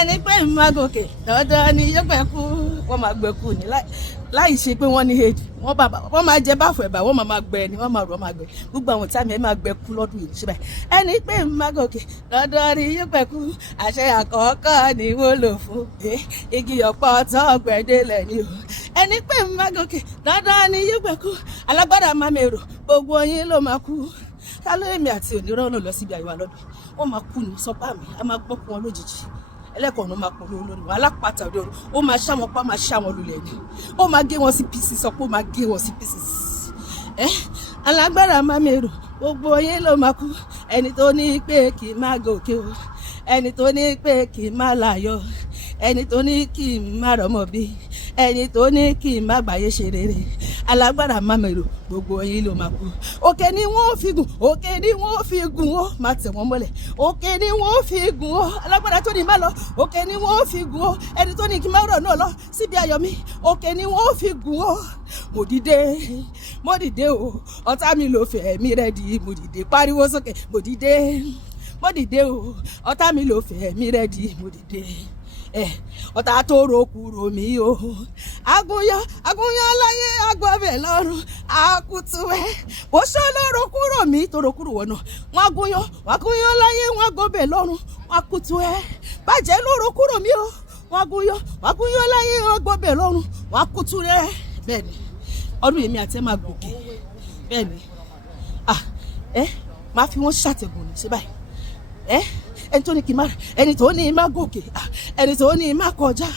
Enipe má gòkè dandan ni yóò gbeku wọ́n máa gbeku ní láì ṣe pé wọ́n ní èdè wọ́n máa jẹ báfù ẹ̀bà wọ́n máa gbẹ ni wọ́n máa rọ̀ máa gbẹ gbogbo àwọn tí àmì ẹ̀ máa gbeku lọ́dún yìí ṣe báyìí. Enipe má gòkè dandan ni yóò gbeku àṣẹ àkọ́kọ́ ni wọ́n lò fún igi ọ̀pọ̀ tó gbẹ̀dẹ̀lẹ̀ ni o. Enipe má gòkè dandan ni yóò gbeku alágbádá máa mèrò gbogbo yín ló máa kú. Ta ló èmi àti onírọ́nà lọ síbi àyíwá lọ́dún wọ́n máa kú ní sọ́pá mi a máa gbọ́ wọn lójijì ẹlẹ́kọ̀ọ́ ló máa pọ̀ lórí wọn alápàtà òde òru ó máa ṣá wọn pa máa ṣá wọn lulẹ̀ ni ó máa gé wọn sí pieces sọ pé ó máa gé wọn sí pieces alágbára máa mèrò gbogbo yín ló máa kú ẹni tó ní pé kì í má gòkè o ẹni tó ní pé kì í má láyọ̀ ẹni tó ní kì í má rọ́mọ bí ẹni tó ní kì í má gbáyé ṣe rere alágbára máa mèrò gbogbo yín ló máa kú òkè ni wọ́n fi gùn òkè ni wọ́n fi gùn ó máa tẹ̀ wọ́n mọ́lẹ̀ òkè ni wọ́n fi gùn ó alágbára tó ní má lọ òkè ni wọ́n fi gùn ó ẹni tó ní kí n má rọ̀ náà lọ síbi ayọ̀ mi òkè ni wọ́n fi gùn ó mo dìde o ọ̀tá mi ló fẹ́ mi rẹ̀ di mo dìde pariwo sókè mo dìde o ọ̀tá mi ló fẹ́ mi rẹ̀ di mo dìde ọ̀tá tó rokúrò mí o agúnyán láyé agbọ́bẹ̀ lọ́rùn àkútúwẹ́ bó ṣó ló rokúrò mí tó rokúrò wọ̀nà wọn agúnyán láyé wọn agbọ́bẹ̀ lọ́rùn àkútúwẹ́ bàjẹ́ ló rokúrò mí o wọn agúnyán láyé wọn agbọ́bẹ̀ lọ́rùn wọn àkútúwẹ́ bẹ́ẹ̀ ni ọdún yìí mi àti ẹ máa gòkè bẹ́ẹ̀ ni máa fi wọ́n ṣàtẹ̀gùn ní ṣe báyìí ẹni tó ní kí n má ẹni tó ní má gòkè ẹni tó ní má kọjá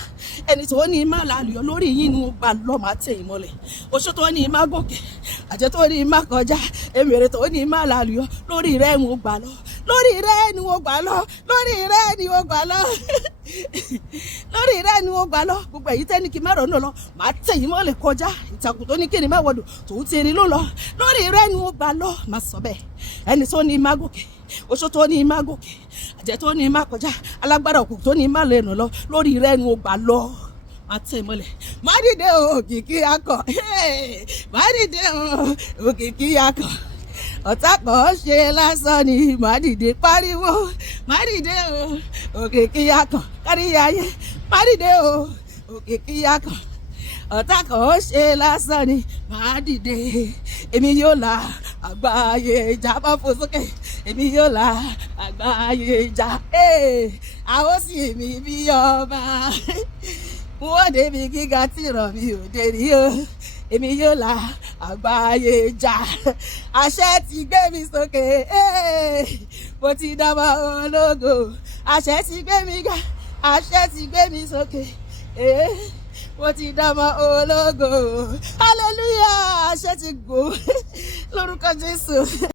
ẹni tó ní má lálùyọ lórí yín ni wọ́n gbà lọ máa tẹ̀yìn mọ́lẹ̀ oṣù tó ní má gòkè àjẹ́ tó ní má kọjá èmèrè tó ní má lálùyọ lórí rẹ̀ ń gbà lọ lórí rẹ̀ ni wọ́n gbà lọ lórí rẹ̀ ni wọ́n gbà lọ lórí rẹ̀ ni wọ́n gbà lọ gbogbo èyí tẹ́ni kí n má rọ̀ náà lọ máa tẹ̀yìn mọ́lẹ̀ kọjá ìtàkùn tó ní kí ni má wọ̀dọ̀ tòun ti rí ló lọ lórí rẹ̀ ni wọ́n gbà lọ máa sọ bẹ́ẹ̀ ẹni tó ní má gòkè oṣù tó ní má gòkè àjẹ́ tó ní má kọjá alágbára òkú tó ní má lè ràn lọ lórí rẹ̀ ni wọ́n gbà lọ máa tẹ̀ mọ́lẹ̀ má dìde o òkìkí akọ má dìde o òkìkí akọ ọ̀tá kan ṣe lásán ni má dìde pariwo má dìde o òkìkí akọ kárí ayé má dìde o òkìkí akọ ọ̀tá kan ṣe lásán ni má dìde èmi yóò la àgbáyé ìjà bá fò sókè èmi yóò la àgbáyé ìjà àwọn sì mi bí ọba wọ́n débi gíga tí rọ̀ mi ò dé rí o èmi yóò la àgbáyé ìjà àṣẹ ti gbé mi sókè mo ti dábàá ológo àṣẹ ti gbé mi ga àṣẹ ti gbé mi sókè mo ti dábàá ológo hallelujah àṣẹ ti gò lórúkọ Jésù.